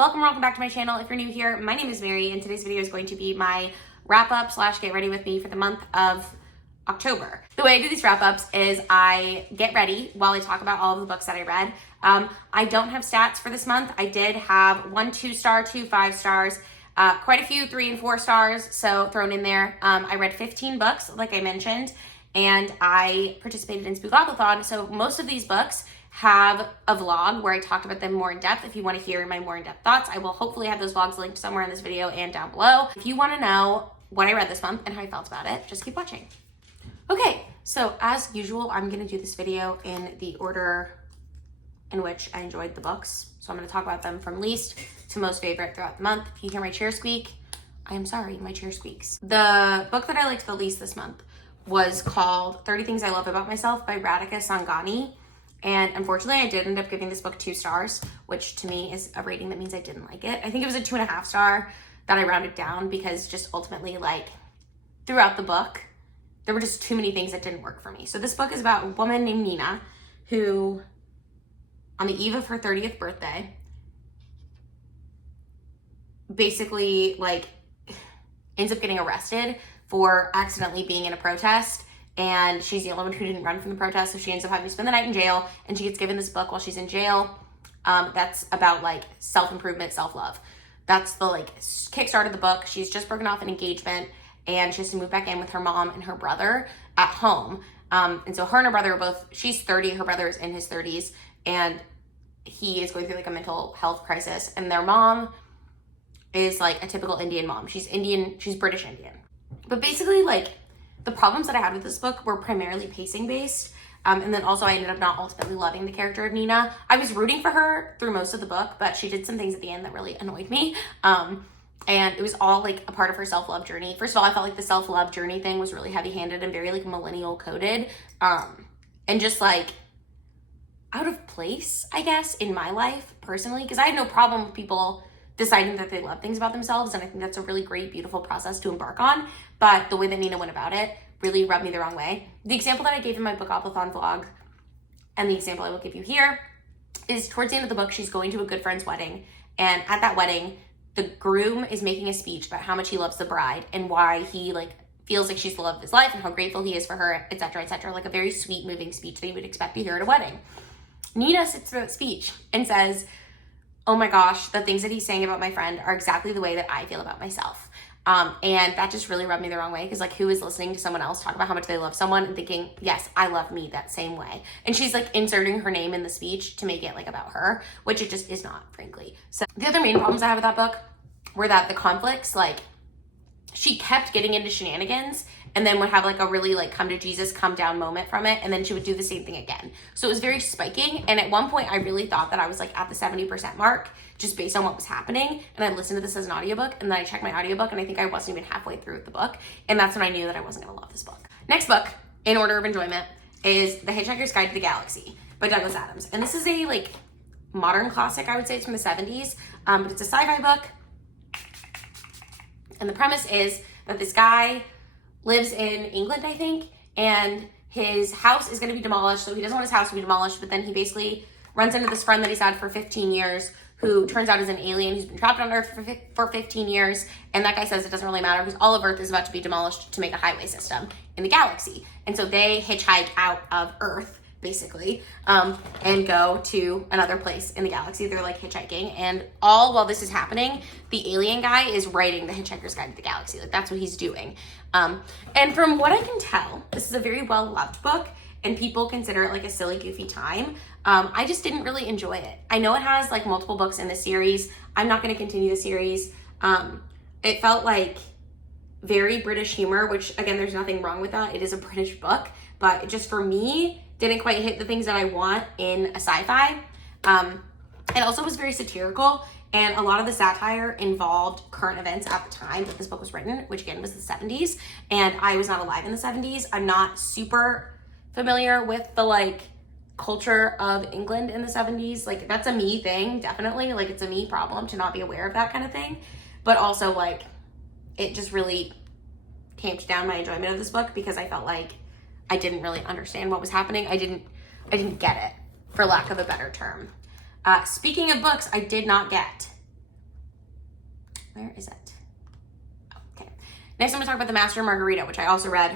Welcome or welcome back to my channel. If you're new here, my name is Mary and today's video is going to be my wrap up / get ready with me for the month of October. The way I do these wrap ups is I get ready while I talk about all of the books that I read. I don't have stats for this month. I did have 1 2-star, 2 5-stars, quite a few 3 and 4 stars, so thrown in there. I read 15 books, like I mentioned, and I participated in Spookoplathon. So most of these books have a vlog where I talked about them more in depth. If you want to hear my more in-depth thoughts, I will hopefully have those vlogs linked somewhere in this video and down below. If you want to know what I read this month and how I felt about it, just keep watching. Okay, so as usual, I'm going to do this video in the order in which I enjoyed the books. So I'm going to talk about them from least to most favorite throughout the month. If you hear my chair squeak, I am sorry, my chair squeaks. The book that I liked the least this month was called 30 Things I Love About Myself by Radhika Sanghani. And unfortunately, I did end up giving this book 2 stars, which to me is a rating that means I didn't like it. I think it was a 2.5 star that I rounded down because just ultimately, like, throughout the book, there were just too many things that didn't work for me. So this book is about a woman named Nina who, on the eve of her 30th birthday, basically, like, ends up getting arrested for accidentally being in a protest. And she's the only one who didn't run from the protest, so she ends up having to spend the night in jail, and she gets given this book while she's in jail that's about, like, self-improvement, self-love. That's the, like, kickstart of the book. She's just broken off an engagement, and she has to move back in with her mom and her brother at home. And so her and her brother are both, she's 30, her brother is in his 30s, and he is going through, like, a mental health crisis, and their mom is, like, a typical Indian mom. She's Indian, she's British Indian. But basically, like, the problems that I had with this book were primarily pacing based. And then also I ended up not ultimately loving the character of Nina. I was rooting for her through most of the book, but she did some things at the end that really annoyed me. And it was all, like, a part of her self-love journey. First of all, I felt like the self-love journey thing was really heavy-handed and very, like, millennial coded. And just, like, out of place, I guess, in my life personally, because I had no problem with people deciding that they love things about themselves, and I think that's a really great, beautiful process to embark on, but the way that Nina went about it really rubbed me the wrong way. The example that I gave in my Spookoplathon vlog, and the example I will give you here, is towards the end of the book, she's going to a good friend's wedding, and at that wedding, the groom is making a speech about how much he loves the bride, and why he, like, feels like she's the love of his life, and how grateful he is for her, etc., like a very sweet, moving speech that you would expect to hear at a wedding. Nina sits through that speech and says, oh my gosh, the things that he's saying about my friend are exactly the way that I feel about myself. And that just really rubbed me the wrong way, because, like, who is listening to someone else talk about how much they love someone and thinking, yes, I love me that same way. And she's, like, inserting her name in the speech to make it, like, about her, which it just is not, frankly. So the other main problems I have with that book were that the conflicts, like, she kept getting into shenanigans and then would have, like, a really, like, come to Jesus, come down moment from it, and then she would do the same thing again. So it was very spiking, and at one point I really thought that I was, like, at the 70% mark just based on what was happening, and I listened to this as an audiobook, and then I checked my audiobook, and I think I wasn't even halfway through the book, and that's when I knew that I wasn't gonna love this book. Next book, in order of enjoyment, is The Hitchhiker's Guide to the Galaxy by Douglas Adams, and this is a, like, modern classic, I would say. It's from the 70s, but it's a sci-fi book, and the premise is that this guy lives in England, I think, and his house is going to be demolished, so he doesn't want his house to be demolished, but then he basically runs into this friend that he's had for 15 years who turns out is an alien who's been trapped on Earth for 15 years, and that guy says it doesn't really matter because all of Earth is about to be demolished to make a highway system in the galaxy. And so they hitchhike out of Earth, basically, and go to another place in the galaxy. They're, like, hitchhiking, and all while this is happening, the alien guy is writing The Hitchhiker's Guide to the Galaxy. Like, that's what he's doing. And from what I can tell, this is a very well-loved book, and people consider it, like, a silly, goofy time. I just didn't really enjoy it. I know it has, like, multiple books in the series. I'm not going to continue the series. It felt like very British humor, which, again, there's nothing wrong with that. It is a British book, but it just, for me, didn't quite hit the things that I want in a sci-fi. It also was very satirical, and a lot of the satire involved current events at the time that this book was written, which again was the 70s, and I was not alive in the 70s. I'm not super familiar with the, like, culture of England in the 70s. Like, that's a me thing, definitely. Like, it's a me problem to not be aware of that kind of thing. But also, like, it just really tamped down my enjoyment of this book because I felt like I didn't really understand what was happening. I didn't get it, for lack of a better term. Speaking of books I did not get, Where is it? Okay. Next, I'm going to talk about The Master and Margarita, which I also read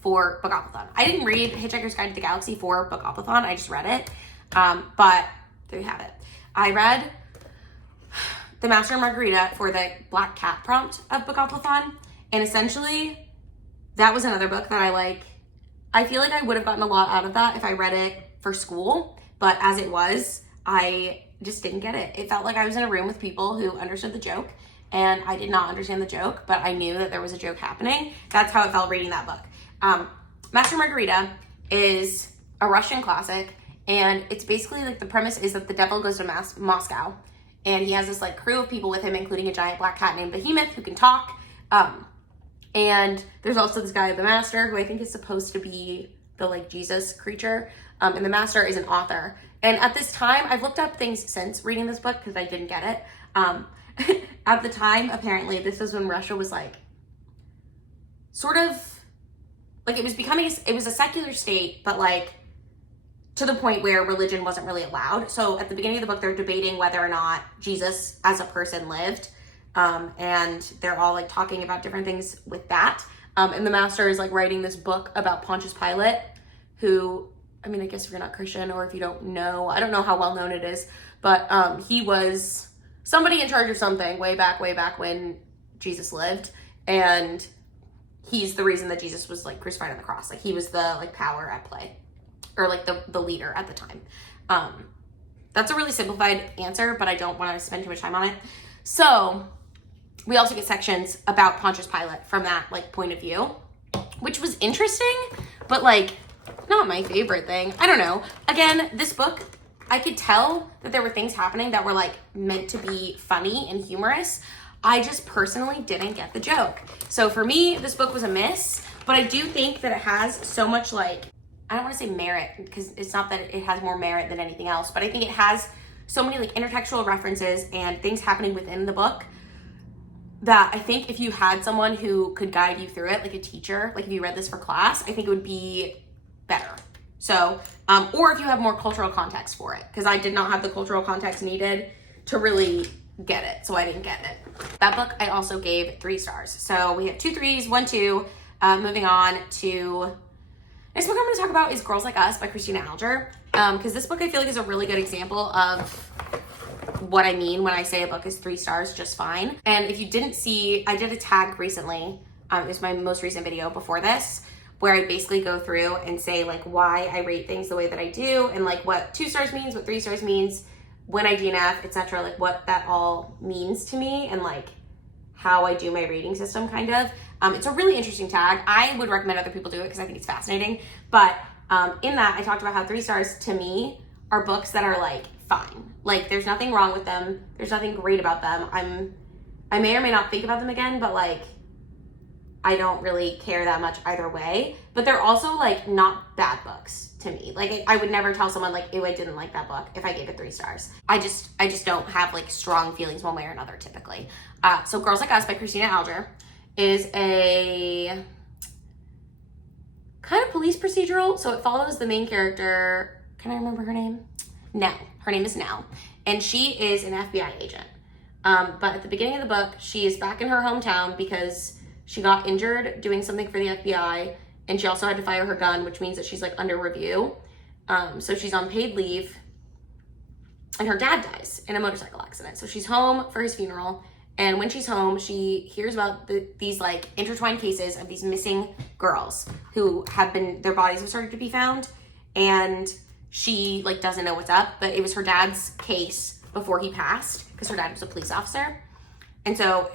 for Spookoplathon. I didn't read Hitchhiker's Guide to the Galaxy for Spookoplathon. I just read it. But there you have it. I read The Master and Margarita for the Black Cat prompt of Spookoplathon. And essentially, that was another book that I feel like I would have gotten a lot out of that if I read it for school. But as it was, I just didn't get it. It felt like I was in a room with people who understood the joke, and I did not understand the joke, but I knew that there was a joke happening. That's how it felt reading that book. Master Margarita is a Russian classic, and it's basically like the premise is that the devil goes to Moscow, and he has this like crew of people with him, including a giant black cat named Behemoth who can talk. And there's also this guy, the Master, who I think is supposed to be the like Jesus creature. And the Master is an author. And at this time, I've looked up things since reading this book because I didn't get it. At the time, apparently, this was when Russia was like, sort of, like it was a secular state, but like to the point where religion wasn't really allowed. So at the beginning of the book, they're debating whether or not Jesus as a person lived. And they're all like talking about different things with that. And the Master is like writing this book about Pontius Pilate, who, I mean, I guess if you're not Christian or if you don't know, I don't know how well known it is, but he was somebody in charge of something way back when Jesus lived. And he's the reason that Jesus was like crucified on the cross. Like he was the like power at play, or like the leader at the time. That's a really simplified answer, but I don't want to spend too much time on it. So we also get sections about Pontius Pilate from that like point of view, which was interesting, but like not my favorite thing. I don't know. Again, this book, I could tell that there were things happening that were like meant to be funny and humorous. I just personally didn't get the joke. So for me, this book was a miss, but I do think that it has so much like, I don't want to say merit because it's not that it has more merit than anything else, but I think it has so many like intertextual references and things happening within the book that I think if you had someone who could guide you through it, like a teacher, like if you read this for class, I think it would be better. So, or if you have more cultural context for it, because I did not have the cultural context needed to really get it, so I didn't get it. That book I also gave 3 stars. So we have 2 3s, 1 2. Moving on to next book I'm going to talk about is Girls Like Us by Cristina Alger, because this book I feel like is a really good example of what I mean when I say a book is 3 stars just fine. And if you didn't see, I did a tag recently. It was my most recent video before this, where I basically go through and say like why I rate things the way that I do, and like what 2 stars means, what 3 stars means, when I DNF, etc. Like what that all means to me, and like how I do my rating system kind of. It's a really interesting tag. I would recommend other people do it because I think it's fascinating. But in that, I talked about how 3 stars to me are books that are like fine. Like there's nothing wrong with them. There's nothing great about them. I may or may not think about them again, but like I don't really care that much either way. But they're also like not bad books to me. Like I would never tell someone like, ew, I didn't like that book if I gave it 3 stars. I just don't have like strong feelings one way or another typically. So Girls Like Us by Cristina Alger is a kind of police procedural. So it follows the main character. Can I remember her name? Neal. Her name is Neal. And she is an FBI agent. But at the beginning of the book, she is back in her hometown because she got injured doing something for the FBI. And she also had to fire her gun, which means that she's like under review. So she's on paid leave. And her dad dies in a motorcycle accident. So she's home for his funeral. And when she's home, she hears about these like intertwined cases of these missing girls who have been, their bodies have started to be found. And she like doesn't know what's up, but it was her dad's case before he passed because her dad was a police officer. And so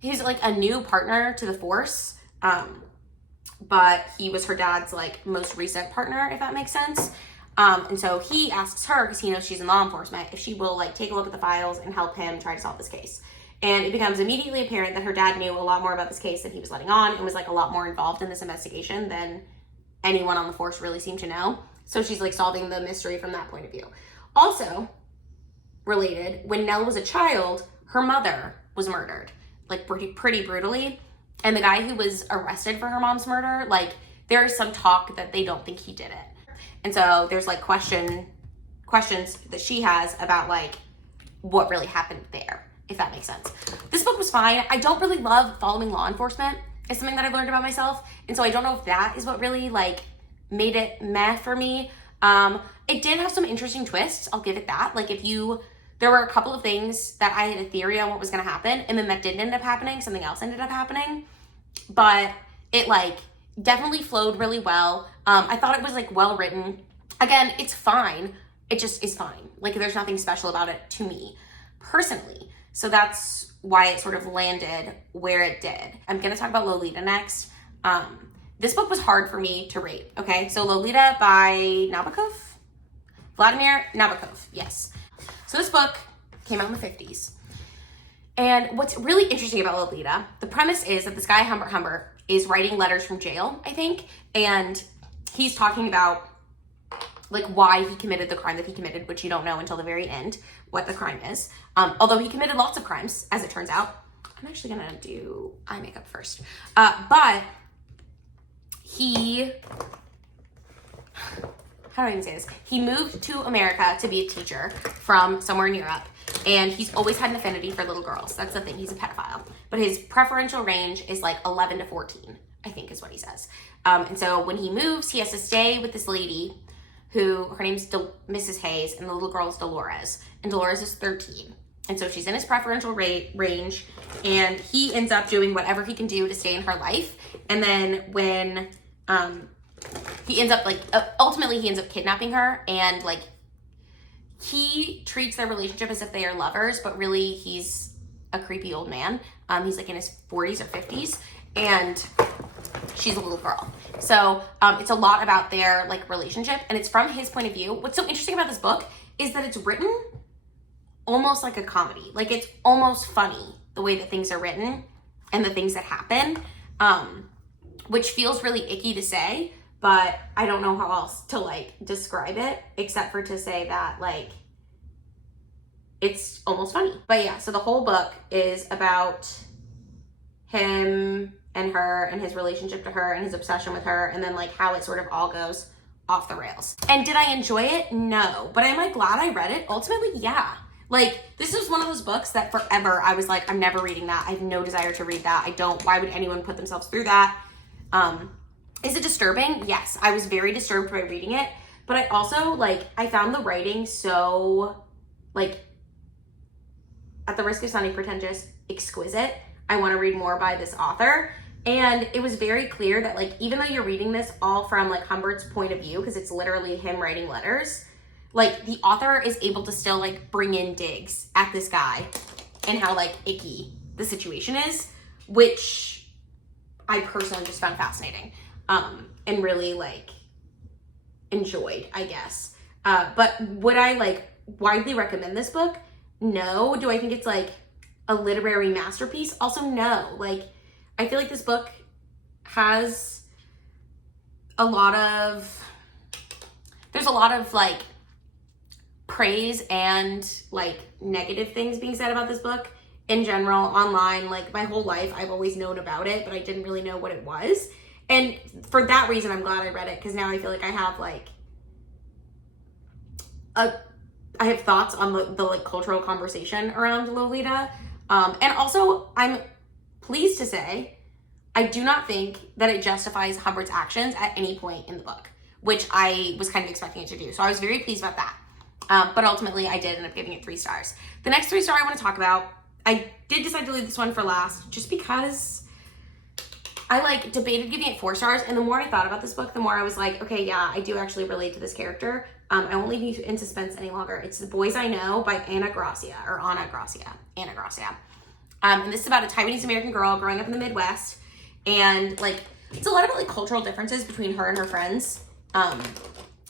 he's like a new partner to the force. But he was her dad's like most recent partner, if that makes sense. And so he asks her, because he knows she's in law enforcement, if she will like take a look at the files and help him try to solve this case. And it becomes immediately apparent that her dad knew a lot more about this case than he was letting on, and was like a lot more involved in this investigation than anyone on the force really seemed to know. So she's like solving the mystery from that point of view. Also related, when Neal was a child, her mother was murdered, like pretty brutally. And the guy who was arrested for her mom's murder, like there is some talk that they don't think he did it. And so there's like questions that she has about like what really happened there. if that makes sense. This book was fine. I don't really love following law enforcement. It's something that I've learned about myself. And so I don't know if that is what really like made it meh for me. It did have some interesting twists. I'll give it that. Like there were a couple of things that I had a theory on what was going to happen, and then that didn't end up happening. Something else ended up happening, but it like definitely flowed really well. I thought it was like well written. Again, it's fine. It just is fine. Like there's nothing special about it to me personally. So that's why it sort of landed where it did. I'm going to talk about Lolita next. This book was hard for me to rate. Okay. So Lolita by Nabokov? Vladimir Nabokov. Yes. So this book came out in the 50s. And what's really interesting about Lolita, the premise is that this guy, Humbert, is writing letters from jail, I think. And he's talking about like why he committed the crime that he committed, which you don't know until the very end what the crime is. Although he committed lots of crimes, as it turns out. I'm actually gonna do eye makeup first. But he, how do I even say this? He moved to America to be a teacher from somewhere in Europe. And he's always had an affinity for little girls. That's the thing, he's a pedophile. But his preferential range is like 11 to 14, I think is what he says. And so when he moves, he has to stay with this lady who, her name's Mrs. Hayes, and the little girl's Dolores. And Dolores is 13. And so she's in his preferential range, and he ends up doing whatever he can do to stay in her life. And then when he ends up like, ultimately he ends up kidnapping her, and like he treats their relationship as if they are lovers, but really he's a creepy old man. He's like in his 40s or 50s, and she's a little girl. So it's a lot about their like relationship, and it's from his point of view. What's so interesting about this book is that it's written almost like a comedy. Like it's almost funny the way that things are written and the things that happen, which feels really icky to say, but I don't know how else to like describe it except for to say that like it's almost funny. But yeah, so the whole book is about him and her and his relationship to her and his obsession with her, and then like how it sort of all goes off the rails. And did I enjoy it? No. But am I glad I read it? Ultimately, yeah. Like, this is one of those books that forever I was like, I'm never reading that. I have no desire to read that. Why would anyone put themselves through that? Is it disturbing? Yes. I was very disturbed by reading it. But I also, like, I found the writing so, like, at the risk of sounding pretentious, exquisite. I want to read more by this author. And it was very clear that, like, even though you're reading this all from, like, Humbert's point of view, because it's literally him writing letters, like, the author is able to still, like, bring in digs at this guy and how, like, icky the situation is, which I personally just found fascinating, and really, like, enjoyed, I guess. But would I, like, widely recommend this book? No. Do I think it's, like, a literary masterpiece? Also, no. Like, I feel like this book has there's a lot of, like, praise and, like, negative things being said about this book in general online. Like, my whole life I've always known about it, but I didn't really know what it was. And for that reason, I'm glad I read it, because now I feel like I have, like, I have thoughts on the like, cultural conversation around Lolita. And also, I'm pleased to say, I do not think that it justifies Humbert's actions at any point in the book, which I was kind of expecting it to do. So I was very pleased about that. But ultimately, I did end up giving it 3 stars. The next 3 star I want to talk about, I did decide to leave this one for last, just because I, like, debated giving it 4 stars. And the more I thought about this book, the more I was like, okay, yeah, I do actually relate to this character. I won't leave you in suspense any longer. It's The Boys I Know by Anna Gracia. And this is about a Taiwanese American girl growing up in the Midwest. And, like, it's a lot about, like, cultural differences between her and her friends,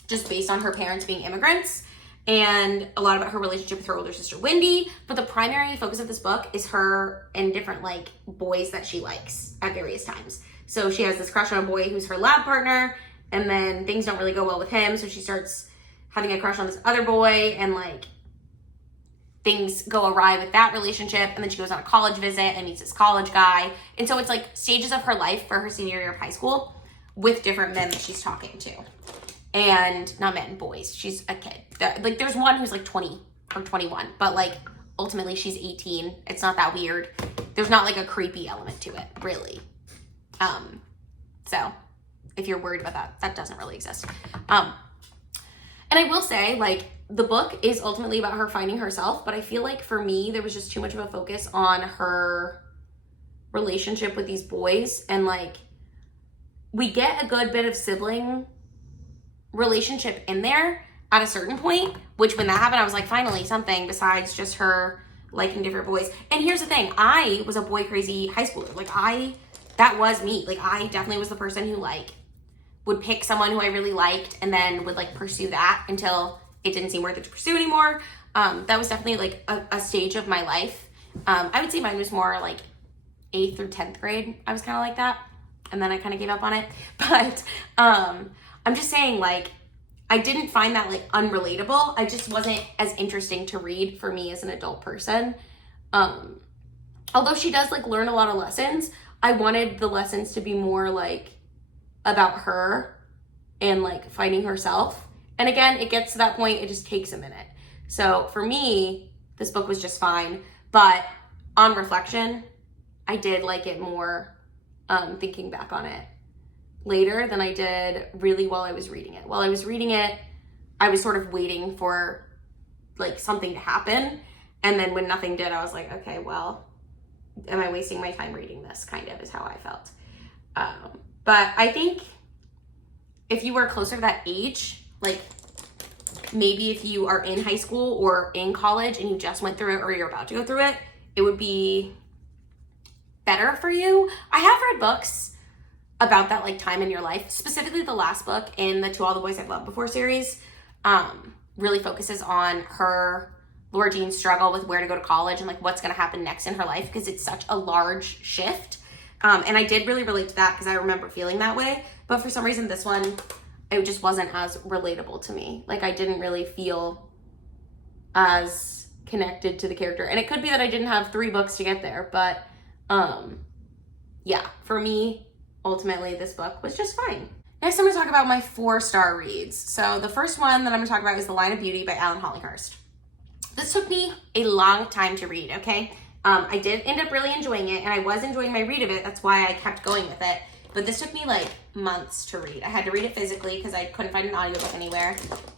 just based on her parents being immigrants, and a lot about her relationship with her older sister, Wendy. But the primary focus of this book is her and different, like, boys that she likes at various times. So she has this crush on a boy who's her lab partner, and then things don't really go well with him, so she starts having a crush on this other boy, and, like, things go awry with that relationship, and then she goes on a college visit and meets this college guy. And so it's, like, stages of her life for her senior year of high school with different men that she's talking to. And not men, boys. She's a kid. Like, there's one who's, like, 20 or 21, but, like, ultimately she's 18. It's not that weird. There's not like a creepy element to it, really. So if you're worried about that, that doesn't really exist. And I will say, like, the book is ultimately about her finding herself, but I feel like for me, there was just too much of a focus on her relationship with these boys. And like, we get a good bit of sibling relationship in there at a certain point, which when that happened, I was like, finally something besides just her liking different boys. And here's the thing, I was a boy crazy high schooler. Like that was me. Like I definitely was the person who like would pick someone who I really liked and then would like pursue that until it didn't seem worth it to pursue anymore. That was definitely like a stage of my life. I would say mine was more like 8th through 10th grade. I was kind of like that. And then I kind of gave up on it. But I'm just saying, like, I didn't find that like unrelatable. I just wasn't as interesting to read for me as an adult person. Although she does like learn a lot of lessons, I wanted the lessons to be more like about her and like finding herself. And again, it gets to that point, it just takes a minute. So for me, this book was just fine. But on reflection, I did like it more thinking back on it later than I did really while I was reading it. While I was reading it, I was sort of waiting for like something to happen. And then when nothing did, I was like, okay, well, am I wasting my time reading this? Kind of is how I felt. But I think if you were closer to that age, like maybe if you are in high school or in college and you just went through it or you're about to go through it, it would be better for you. I have read books about that like time in your life, specifically the last book in the To All the Boys I've Loved Before series, really focuses on her, Laura Jean's struggle with where to go to college and like what's going to happen next in her life because it's such a large shift. And I did really relate to that because I remember feeling that way. But for some reason, this one, it just wasn't as relatable to me. Like I didn't really feel as connected to the character. And it could be that I didn't have 3 books to get there, but yeah, for me, ultimately, this book was just fine. Next, I'm going to talk about my 4-star reads. So the first one that I'm going to talk about is The Line of Beauty by Alan Holinghurst. This took me a long time to read, okay? I did end up really enjoying it, and I was enjoying my read of it. That's why I kept going with it. But this took me like months to read. I had to read it physically because I couldn't find an audiobook anywhere.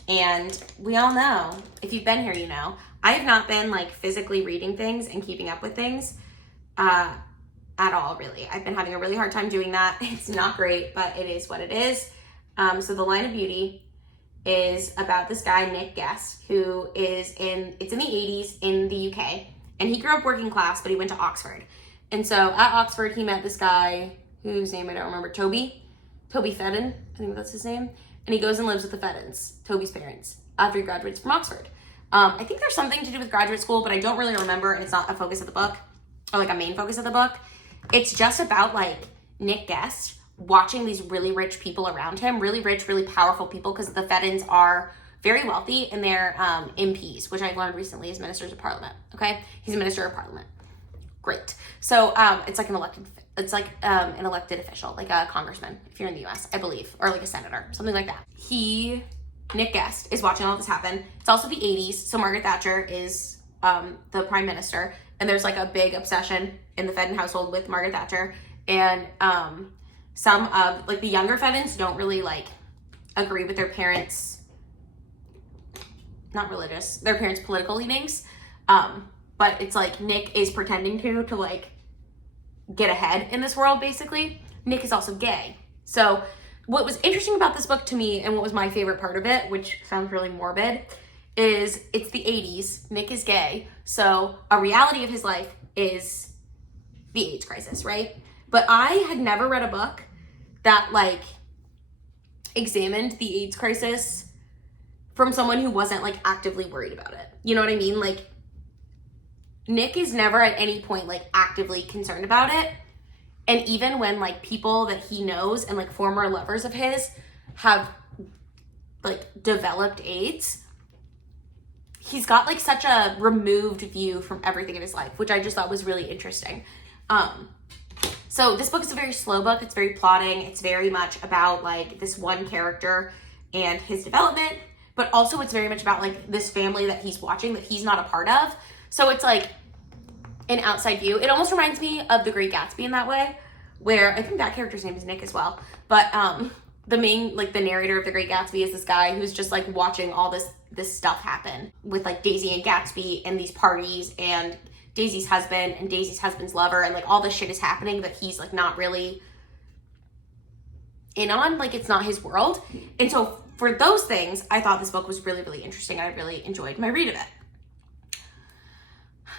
And we all know, if you've been here, you know, I have not been like physically reading things and keeping up with things at all, really. I've been having a really hard time doing that. It's not great, but it is what it is. So The Line of Beauty is about this guy, Nick Guest, who is it's in the 80s in the UK. And he grew up working class, but he went to Oxford. And so at Oxford, he met this guy whose name I don't remember, Toby Fedden, I think that's his name. And he goes and lives with the Feddens, Toby's parents, after he graduates from Oxford. I think there's something to do with graduate school, but I don't really remember, and it's not a focus of the book, or like a main focus of the book. It's just about like Nick Guest watching these really rich people around him, really rich, really powerful people, because the Feddens are very wealthy and they're MPs, which I've learned recently is ministers of parliament, okay? He's a minister of parliament. Great. So it's like an elected official, like a congressman, if you're in the US, I believe, or like a senator, something like that. Nick Guest is watching all this happen. It's also the 80s, so Margaret Thatcher is the prime minister, and there's like a big obsession in the Fedden household with Margaret Thatcher, and some of like the younger Feddens don't really like agree with their parents' their parents' political leanings, but it's like Nick is pretending to like get ahead in this world, basically. Nick is also gay. So what was interesting about this book to me, and what was my favorite part of it, which sounds really morbid, is it's the 80s, Nick is gay, so a reality of his life is the AIDS crisis, right? But I had never read a book that like examined the AIDS crisis from someone who wasn't like actively worried about it. You know what I mean? Like Nick is never at any point like actively concerned about it. And even when like people that he knows and like former lovers of his have like developed AIDS, he's got like such a removed view from everything in his life, which I just thought was really interesting. So this book is a very slow book. It's very plotting. It's very much about like this one character and his development, but also it's very much about like this family that he's watching that he's not a part of. So it's like an outside view. It almost reminds me of The Great Gatsby in that way, where I think that character's name is Nick as well. But the main, like the narrator of The Great Gatsby is this guy who's just like watching all this stuff happen with like Daisy and Gatsby and these parties and Daisy's husband and Daisy's husband's lover, and like all this shit is happening that he's like not really in on, like it's not his world. And so for those things, I thought this book was really, really interesting. I really enjoyed my read of it.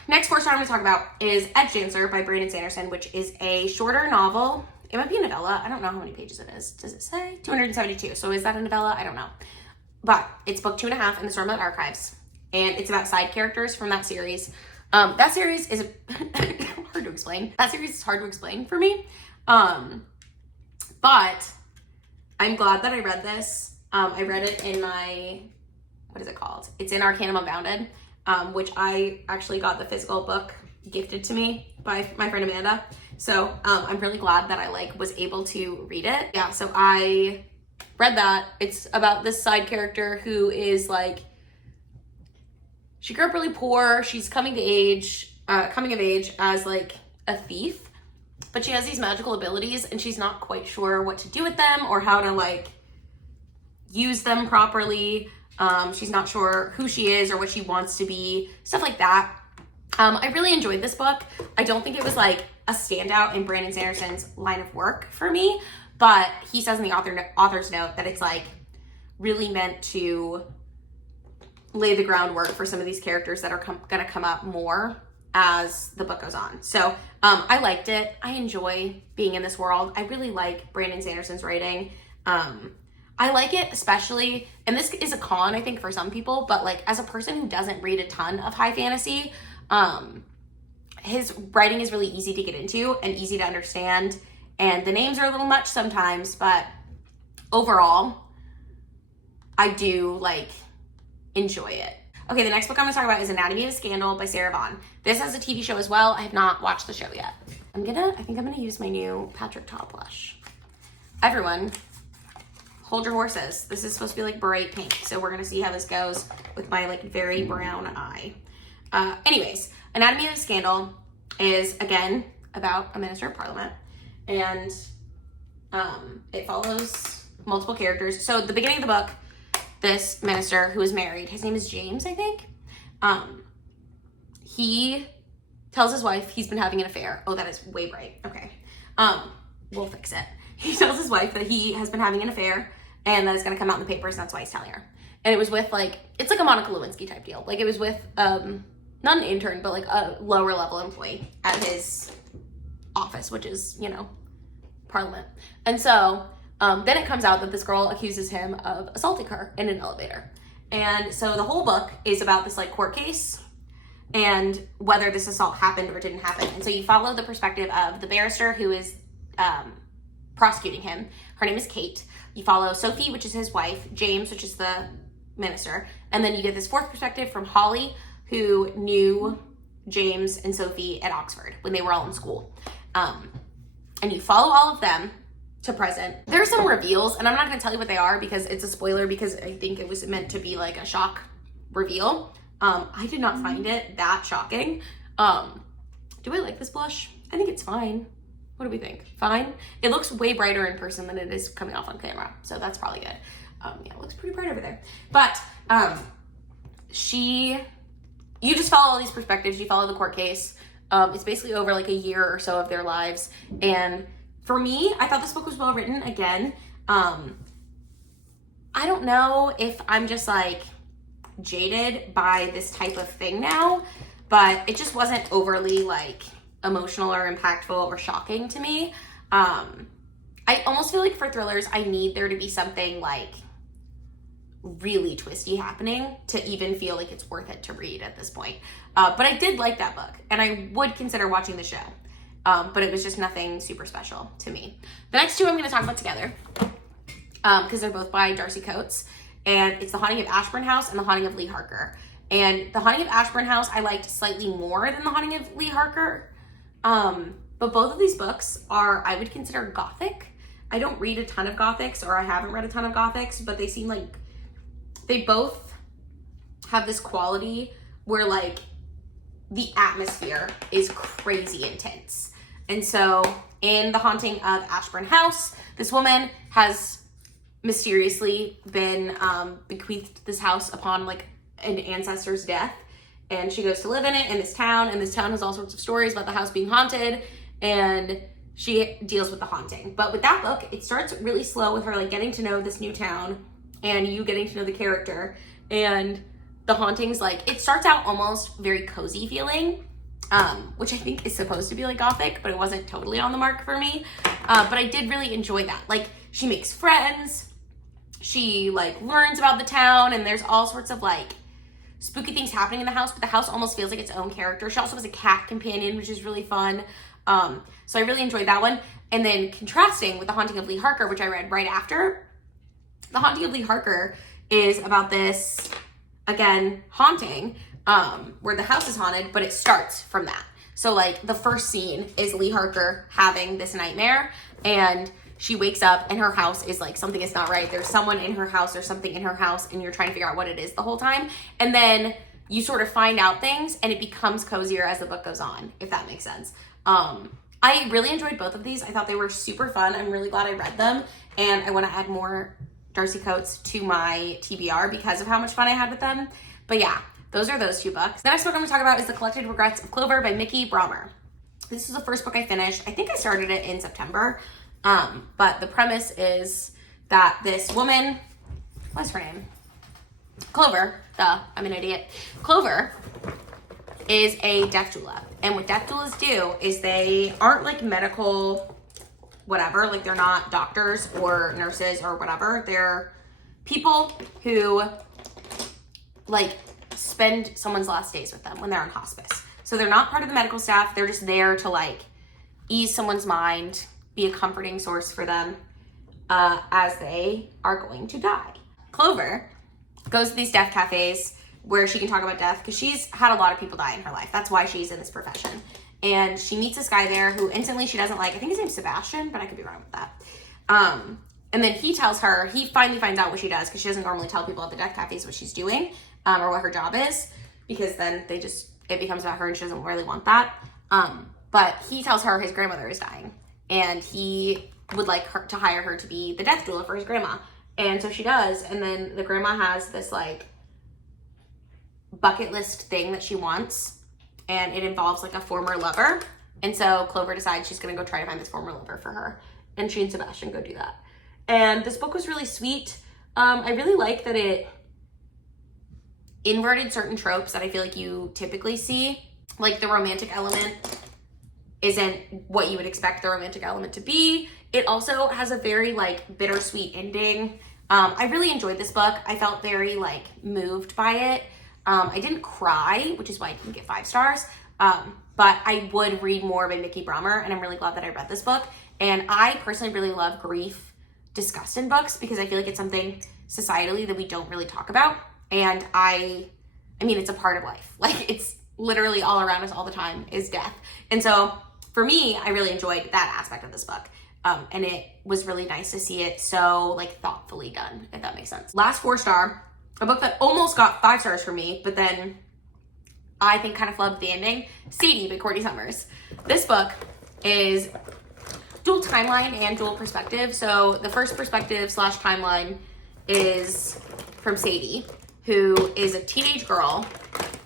Next 4-star I'm going to talk about is Edgedancer by Brandon Sanderson, which is a shorter novel. It might be a novella. I don't know how many pages it is. Does it say? 272. So is that a novella? I don't know. But it's book 2.5 in the Stormlight Archives. And it's about side characters from that series. That series is hard to explain. That series is hard to explain for me. But I'm glad that I read this. I read it in my, what is it called? It's in Arcanum Unbounded, which I actually got the physical book gifted to me by my friend Amanda. So I'm really glad that I like was able to read it. Yeah, so I read that. It's about this side character who is like, she grew up really poor. She's coming of age as like a thief, but she has these magical abilities and she's not quite sure what to do with them or how to like use them properly. She's not sure who she is or what she wants to be, stuff like that. I really enjoyed this book. I don't think it was like a standout in Brandon Sanderson's line of work for me, but he says in the author's note that it's like really meant to lay the groundwork for some of these characters that are gonna come up more as the book goes on. So I liked it. I enjoy being in this world. I really like Brandon Sanderson's writing. I like it especially, and this is a con I think for some people, but like as a person who doesn't read a ton of high fantasy, his writing is really easy to get into and easy to understand, and the names are a little much sometimes, but overall I do like enjoy it. Okay, the next book I'm gonna talk about is Anatomy of a Scandal by Sarah Vaughn. This has a TV show as well. I have not watched the show yet. I think I'm gonna use my new Patrick Ta blush. Everyone, hold your horses. This is supposed to be like bright pink, so we're gonna see how this goes with my like very brown eye. Anyways, Anatomy of a Scandal is again about a minister of parliament, and it follows multiple characters. So at the beginning of the book, this minister who is married, his name is James, I think. He tells his wife he's been having an affair. Oh, that is way bright. Okay. We'll fix it. He tells his wife that he has been having an affair and that it's going to come out in the papers, and that's why he's telling her. And it was with like, it's like a Monica Lewinsky type deal. Like it was with, not an intern, but like a lower level employee at his office, which is, you know, Parliament. And so then it comes out that this girl accuses him of assaulting her in an elevator. And so the whole book is about this like court case and whether this assault happened or didn't happen. And so you follow the perspective of the barrister who is prosecuting him. Her name is Kate. You follow Sophie, which is his wife, James, which is the minister. And then you get this fourth perspective from Holly, who knew James and Sophie at Oxford when they were all in school. And you follow all of them to present. There's some reveals, and I'm not going to tell you what they are because it's a spoiler, because I think it was meant to be like a shock reveal. I did not find it that shocking. Do I like this blush? I think it's fine. What do we think? Fine? It looks way brighter in person than it is coming off on camera, so that's probably good. Yeah, it looks pretty bright over there. But you just follow all these perspectives. You follow the court case. It's basically over like a year or so of their lives, and for me, I thought this book was well written. Again, I don't know if I'm just like jaded by this type of thing now, but it just wasn't overly like emotional or impactful or shocking to me. I almost feel like for thrillers, I need there to be something like really twisty happening to even feel like it's worth it to read at this point. But I did like that book, and I would consider watching the show. But it was just nothing super special to me. The next two I'm going to talk about together, because they're both by Darcy Coates, and it's The Haunting of Ashburn House and The Haunting of Leigh Harker. And The Haunting of Ashburn House I liked slightly more than The Haunting of Leigh Harker, but both of these books are, I would consider, gothic. I don't read a ton of gothics, or I haven't read a ton of gothics, but they seem like they both have this quality where like the atmosphere is crazy intense. And so in The Haunting of Ashburn House, this woman has mysteriously been bequeathed this house upon like an ancestor's death, and she goes to live in it in this town, and this town has all sorts of stories about the house being haunted, and she deals with the haunting. But with that book, it starts really slow with her like getting to know this new town and you getting to know the character, and the hauntings, like, it starts out almost very cozy feeling, which I think is supposed to be like gothic, but it wasn't totally on the mark for me. But I did really enjoy that. Like, she makes friends, she like learns about the town, and there's all sorts of like spooky things happening in the house, but the house almost feels like its own character. She also has a cat companion, which is really fun. So I really enjoyed that one. And then contrasting with The Haunting of Leigh Harker, which I read right after, The Haunting of Leigh Harker is about this, again, haunting, where the house is haunted, but it starts from that. So like the first scene is Leigh Harker having this nightmare, and she wakes up and her house is like, something is not right. There's someone in her house or something in her house, and you're trying to figure out what it is the whole time. And then you sort of find out things, and it becomes cozier as the book goes on, if that makes sense. I really enjoyed both of these. I thought they were super fun. I'm really glad I read them, and I want to add more Darcy quotes to my TBR because of how much fun I had with them. But yeah, those are those two books. The next book I'm going to talk about is The Collected Regrets of Clover by Mikki Brammer. This is the first book I finished. I think I started it in September. But the premise is that this woman, what's her name? Clover, I'm an idiot. Clover is a death doula. And what death doulas do is they aren't like medical whatever, like they're not doctors or nurses or whatever. They're people who like spend someone's last days with them when they're on hospice. So they're not part of the medical staff. They're just there to like ease someone's mind, be a comforting source for them as they are going to die. Clover goes to these death cafes where she can talk about death because she's had a lot of people die in her life. That's why she's in this profession. And she meets this guy there who instantly she doesn't like. I think his name's Sebastian, but I could be wrong with that. And then he tells her, he finally finds out what she does because she doesn't normally tell people at the death cafes what she's doing or what her job is, because then it becomes about her and she doesn't really want that. But he tells her his grandmother is dying and he would like her to hire her to be the death doula for his grandma. And so she does. And then the grandma has this like bucket list thing that she wants, and it involves like a former lover. And so Clover decides she's gonna go try to find this former lover for her, and she and Sebastian go do that. And this book was really sweet. I really like that it inverted certain tropes that I feel like you typically see. Like the romantic element isn't what you would expect the romantic element to be. It also has a very like bittersweet ending. I really enjoyed this book. I felt very like moved by it. I didn't cry, which is why I didn't get 5 stars. But I would read more by Mikki Brammer, and I'm really glad that I read this book. And I personally really love grief discussed in books because I feel like it's something societally that we don't really talk about. And I mean, it's a part of life. Like, it's literally all around us all the time is death. And so for me, I really enjoyed that aspect of this book. And it was really nice to see it so like thoughtfully done, if that makes sense. Last 4-star, a book that almost got 5 stars for me, but then I think kind of flubbed the ending, Sadie by Courtney Summers. This book is dual timeline and dual perspective. So the first perspective / timeline is from Sadie, who is a teenage girl.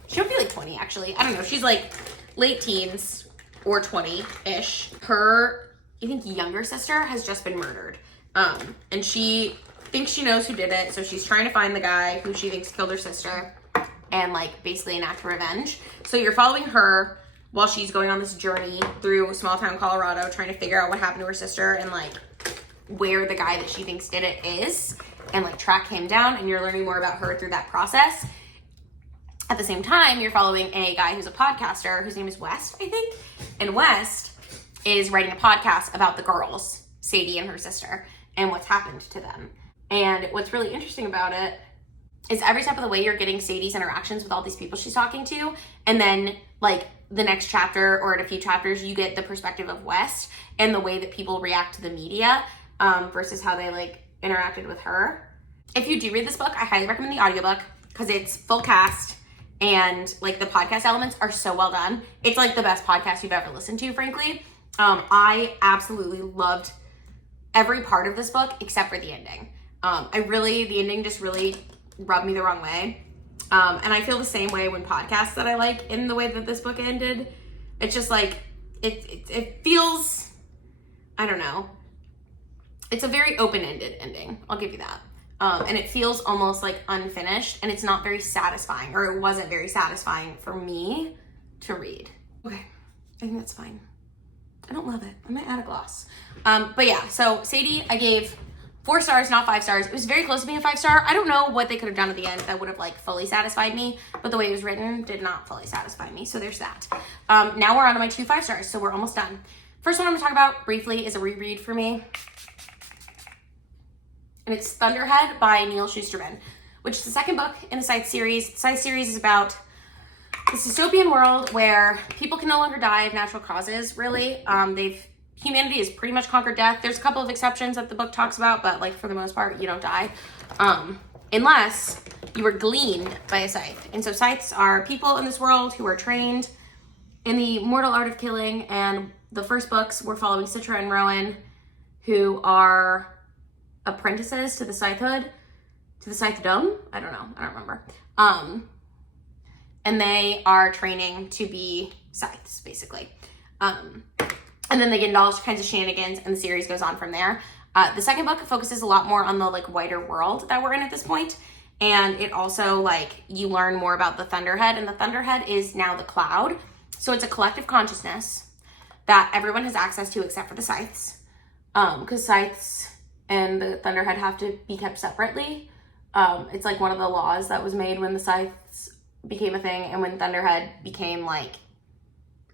She might be like 20 actually. I don't know. She's like late teens or 20-ish. Her, I think, younger sister has just been murdered. And she thinks she knows who did it. So she's trying to find the guy who she thinks killed her sister and like basically enact revenge. So you're following her while she's going on this journey through small town Colorado, trying to figure out what happened to her sister and like where the guy that she thinks did it is, and like track him down, and you're learning more about her through that process. At the same time, you're following a guy who's a podcaster whose name is West, I think. And West is writing a podcast about the girls, Sadie and her sister, and what's happened to them. And what's really interesting about it is every step of the way you're getting Sadie's interactions with all these people she's talking to, and then like the next chapter or in a few chapters you get the perspective of West and the way that people react to the media versus how they like interacted with her. If you do read this book, I highly recommend the audiobook because it's full cast and like the podcast elements are so well done. It's like the best podcast you've ever listened to, frankly. I absolutely loved every part of this book except for the ending. The ending just really rubbed me the wrong way. And I feel the same way when podcasts that I like in the way that this book ended. It's just like, it feels, I don't know. It's a very open-ended ending. I'll give you that. And it feels almost like unfinished, and it's not very satisfying, or it wasn't very satisfying for me to read. Okay, I think that's fine. I don't love it. I might add a gloss. But yeah, so Sadie, I gave 4 stars, not 5 stars. It was very close to being a 5-star. I don't know what they could have done at the end that would have like fully satisfied me, but the way it was written did not fully satisfy me. So there's that. Now we're on to my 2 5-stars, so we're almost done. First one I'm gonna talk about briefly is a reread for me. And it's Thunderhead by Neal Schusterman, which is the second book in the Scythe series. The Scythe series is about this dystopian world where people can no longer die of natural causes, really. Humanity has pretty much conquered death. There's a couple of exceptions that the book talks about, but like for the most part, you don't die. Unless you were gleaned by a scythe. And so scythes are people in this world who are trained in the mortal art of killing. And the first books were following Citra and Rowan, who are apprentices to the scythehood, to the scythedom. I don't know. I don't remember. And they are training to be scythes, basically. And then they get into all kinds of shenanigans, and the series goes on from there. The second book focuses a lot more on the like wider world that we're in at this point. And it also like, you learn more about the Thunderhead, and the Thunderhead is now the cloud. So it's a collective consciousness that everyone has access to except for the scythes. Because scythes and the Thunderhead have to be kept separately. It's like one of the laws that was made when the scythes became a thing, and when Thunderhead became like,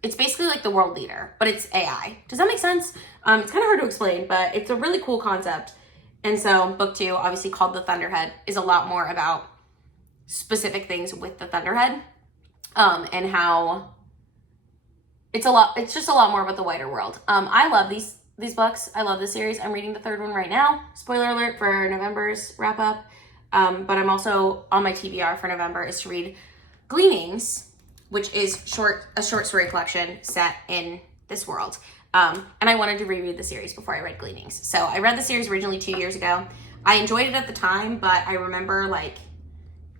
it's basically like the world leader, but it's AI. Does that make sense? It's kind of hard to explain, but it's a really cool concept. And so book 2, obviously called The Thunderhead, is a lot more about specific things with the Thunderhead, and how it's just a lot more about the wider world. I love these books. I love this series. I'm reading the 3rd one right now. Spoiler alert for November's wrap up. But I'm also on my TBR for November is to read Gleanings, which is a short story collection set in this world. And I wanted to reread the series before I read Gleanings. So I read the series originally 2 years ago. I enjoyed it at the time, but I remember like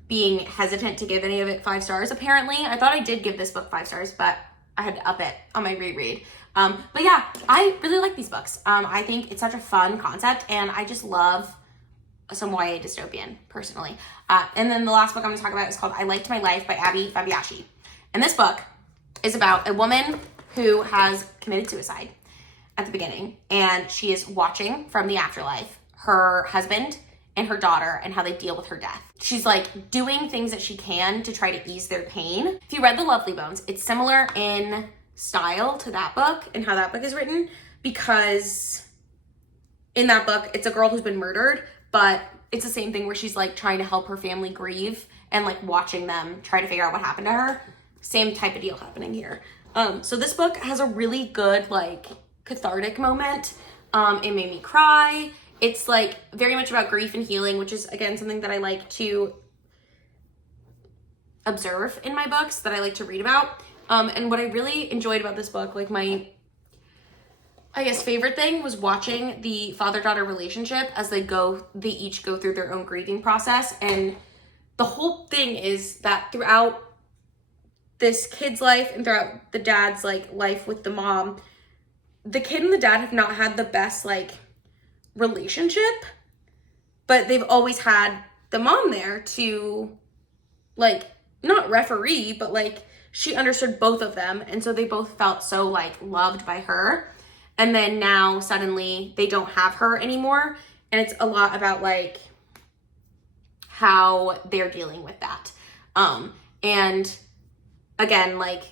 being hesitant to give any of it 5 stars. Apparently, I thought I did give this book 5 stars, but I had to up it on my reread. But yeah, I really like these books. I think it's such a fun concept, and I just love some YA dystopian, personally. And then the last book I'm going to talk about is called I Liked My Life by Abby Fabiaschi. And this book is about a woman who has committed suicide at the beginning, and she is watching from the afterlife her husband and her daughter and how they deal with her death. She's like doing things that she can to try to ease their pain. If you read The Lovely Bones, it's similar in style to that book and how that book is written, because in that book, it's a girl who's been murdered, but it's the same thing where she's like trying to help her family grieve and like watching them try to figure out what happened to her. Same type of deal happening here. So this book has a really good like cathartic moment. It made me cry. It's like very much about grief and healing, which is again something that I like to observe in my books, that I like to read about. And what I really enjoyed about this book, like my, I guess, favorite thing was watching the father-daughter relationship as they each go through their own grieving process. And the whole thing is that throughout this kid's life and throughout the dad's like life with the mom, the kid and the dad have not had the best like relationship, but they've always had the mom there to like, not referee, but like she understood both of them. And so they both felt so like loved by her. And then now suddenly they don't have her anymore. And it's a lot about like how they're dealing with that. And again, like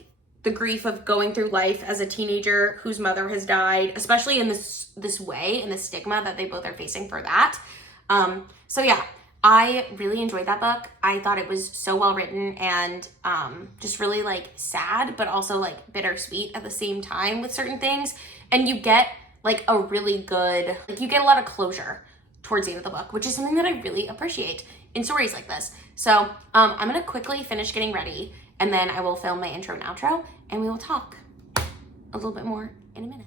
the grief of going through life as a teenager whose mother has died, especially in this way, and the stigma that they both are facing for that. So yeah, I really enjoyed that book. I thought it was so well written and just really like sad, but also like bittersweet at the same time with certain things. And you get like a really good, like you get a lot of closure towards the end of the book, which is something that I really appreciate in stories like this. So I'm gonna quickly finish getting ready, and then I will film my intro and outro, and we will talk a little bit more in a minute.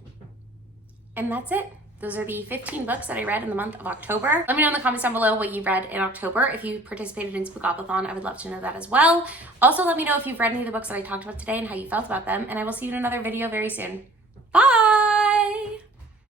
And that's it. Those are the 15 books that I read in the month of October. Let me know in the comments down below what you read in October. If you participated in Spookoplathon, I would love to know that as well. Also, let me know if you've read any of the books that I talked about today and how you felt about them, and I will see you in another video very soon.